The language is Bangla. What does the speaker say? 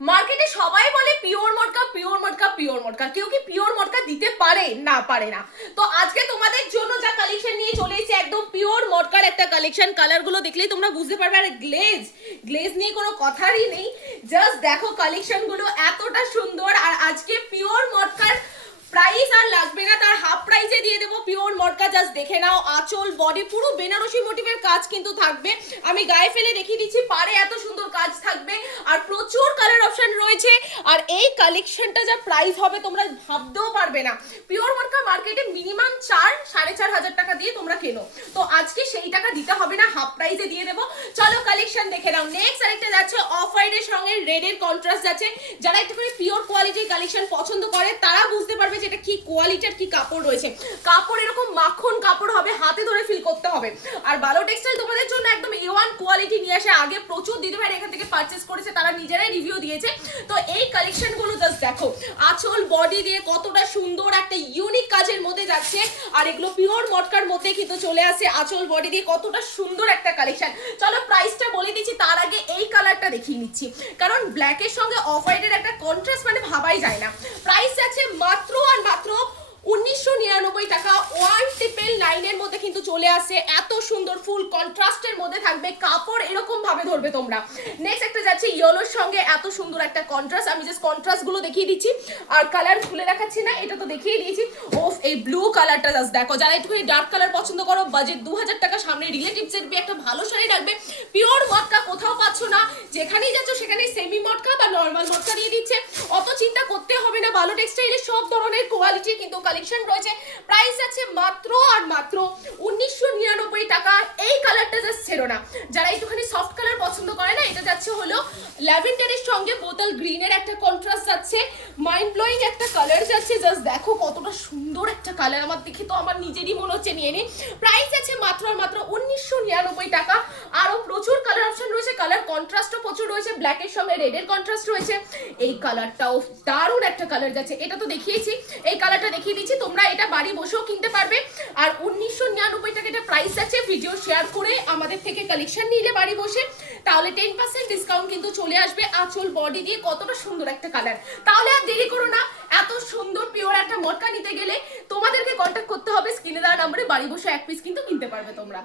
মার্কেটে সবাই বলে পিওর মটকা পিওর মটকা পিওর মটকা, কেউ কি পিওর মটকা দিতে পারে? না, পারে না। তো আজকে তোমাদের জন্য যা কালেকশন নিয়ে চলে এসেছি, একদম পিওর মটকার একটা কালেকশন। কালারগুলো দেখলেই তোমরা বুঝতে পারবে। আর গ্লেজ গ্লেজ নিয়ে কোনো কথারই নেই। জাস্ট দেখো কালেকশনগুলো এতটা সুন্দর। আর আজকে পিওর মটকার প্রাইস আর লাগবে না, তার হাফ প্রাইসে দিয়ে দেবো পিওর মটকা। জাস্ট দেখে নাও, আঁচল বডি পুরো বেনারসি মোটিভের কাজ কিন্তু থাকবে। আমি গায়ে ফেলে দেখিয়ে দিচ্ছি, পারে এত সুন্দর কাজ থাকবে আর প্রচুর কালার অপশন রয়েছে। আর এই কালেকশনটা যা প্রাইস হবে তোমরা ভাবতেও পারবে না। পিওর মটকা মার্কেটে মিনিমাম 4-4.5 হাজার টাকা দিয়ে তোমরা কেনো, তো আজকে সেই টাকা দিতে হবে না, হাফ প্রাইসে দিয়ে দেবো। চলো কালেকশন দেখে নাও। নেক্সট আরেকটা যাচ্ছে অফ হোয়াইটের সঙ্গে রেডের কন্ট্রাস্ট যাচ্ছে। যারা একটু করে পিওর কোয়ালিটির কালেকশন পছন্দ করে তারা বুঝতে পারবে যেটা কি কোয়ালিটির, কি কাপড় রয়েছে। কাপড় এরকম মাখন কাপড় হবে, হাতে ধরে ফিল করতে হবে। আর বালো টেক্সটাইল তোমাদের জন্য একদম A1 কোয়ালিটি নিয়ে আসে। আগে প্রচুর দিদিভাই এখান থেকে পারচেজ করেছে, তারা নিজেরাই রিভিউ দিয়েছে। তো এই কালেকশনগুলো জাস্ট দেখো, আঁচল বডি দিয়ে কতটা সুন্দর একটা ইউনিক কাজের মধ্যে যাচ্ছে। আর এগুলো পিওর মটকার মধ্যে কিন্তু চলে আসে, আঁচল বডি দিয়ে কতটা সুন্দর একটা কালেকশন। চলো প্রাইসটা বলে দিচ্ছি, তার আগে এই কালারটা দেখিয়ে নিচ্ছি, কারণ ব্ল্যাকের সঙ্গে অফ হোয়াইটের একটা কন্ট্রাস্ট মানে ভাবাই যায় না। প্রাইস আছে মাত্র আর মাত্র 1999 টাকা। 1999 এর মধ্যে কিন্তু চলে আসে। এত সুন্দর ফুল কন্ট্রাস্টের মধ্যে থাকবে, কাপড় এরকম ভাবে ধরবে তোমরা। নেক্সট একটা যাচ্ছে ইয়েলোর সঙ্গে এত সুন্দর একটা কন্ট্রাস্ট। আমি জাস্ট কন্ট্রাস্ট গুলো দেখিয়ে দিচ্ছি, আর কালার খুলে দেখাচ্ছি না, এটা তো দেখিয়ে দিয়েছি। ওফ, এই ব্লু কালারটা জাস্ট দেখো। যারা একটুখানি ডার্ক কালার পছন্দ করো, বাজেট 2000 টাকা, সামনে রিলেটিভসের একটা ভালো শাড়ি রাখবে, পিওর মটকা কোথাও পাচ্ছ না। যেখানেই যাচ্ছ সেখানেই সেমি মটকা বা নর্মাল মটকা দিয়ে দিচ্ছে। অত চিন্তা করতে হবে না, ভালো টেক্সটাইলের সব ধরনের কোয়ালিটি কিন্তু কালেকশন রয়েছে। প্রাইস আছে মাত্র আর মাত্র 1999 টাকা। এই কালারটা জাস্ট ছেড়ো না। যারা একটুখানি সফট কালার পছন্দ করে না, এটা যাচ্ছে হলো ল্যাভেন্ডারের সঙ্গে বোতল গ্রিনের একটা কন্ট্রাস্ট যাচ্ছে, মাইন্ড ব্লোয়িং একটা কালার যাচ্ছে। জাস্ট দেখো কতটা সুন্দর একটা কালার, আমার দেখে তো আমার নিজেরই মনে হচ্ছে নিয়ে নিই। প্রাইস আছে মাত্র আর মাত্র 1999 টাকা। আরো প্রচুর কালার অপশন রয়েছে, কালার কন্ট্রাস্টও প্রচুর রয়েছে, ব্ল্যাকের সঙ্গে রেডের কন্ট্রাস্ট রয়েছে। এই কালারটাও দারুণ একটা কালার যাচ্ছে, এটা তো দেখিয়েছি। এই কালারটা দেখিয়ে দিচ্ছি, তোমরা এটা বাড়ি বসেও কিনতে পারবে। আর 1999 টাকা এটা প্রাইস আছে। ভিডিও শেয়ার করে আমাদের থেকে কালেকশন নিলে বাড়ি বসে, তাহলে 10% ডিসকাউন্ট কিন্তু চলে আসবে। আঁচল বডি দিয়ে কতটা সুন্দর একটা কালার। তাহলে আর দেরি করো না, এত সুন্দর পিওর একটা মটকা নিতে গেলে তোমাদেরকে কন্ট্যাক্ট করতে হবে স্ক্রিনে দেওয়া নম্বরে। বাড়ি বসে এক পিস কিন্তু কিনতে পারবে তোমরা।